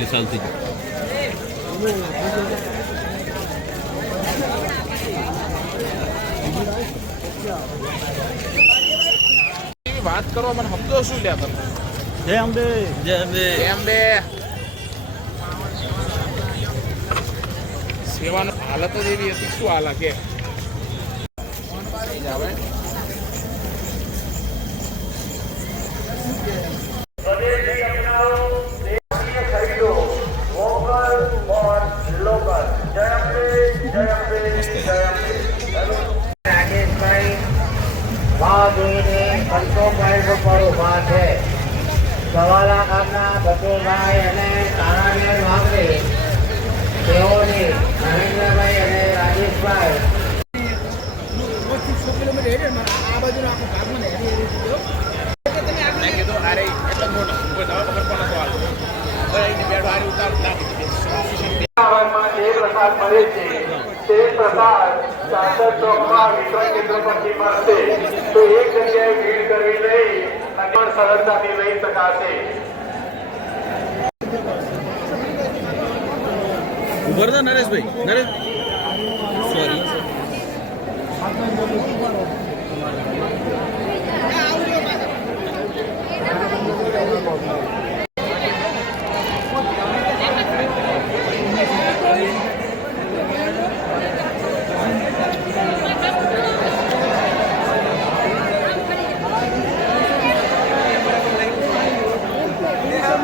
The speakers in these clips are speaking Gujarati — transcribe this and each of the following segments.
એ સાલથી એવી વાત કરો મને સમજો શું લ્યા તમે? જય અંબે. જય અંબે. એમ બે સેવાની હાલત જ એવી હતી શું હાલા કે? રાજેશભાઈ મહાદેવને કંટ્રોલ ઉપર ઊભા છે સવાલા ગામના બટુભાઈ અને તારાબેન વાઘરે તેઓની નરેન્દ્રભાઈ અને રાજેશભાઈ મેં કીધું અરે એટલો મોટો કોઈ દવા વગર પણ નતો વાતાવરણમાં જે પ્રસાદ મળે છે તે પ્રસાદ સાસઠ ચોકમાં વિતરણ કેન્દ્ર પરથી મળશે તો એક જગ્યાએ ભીડ કરવી નહીં અને પણ સરળતાથી લઈ શકાશે ઉભર તો નરેશભાઈ નરેશ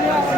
Gracias.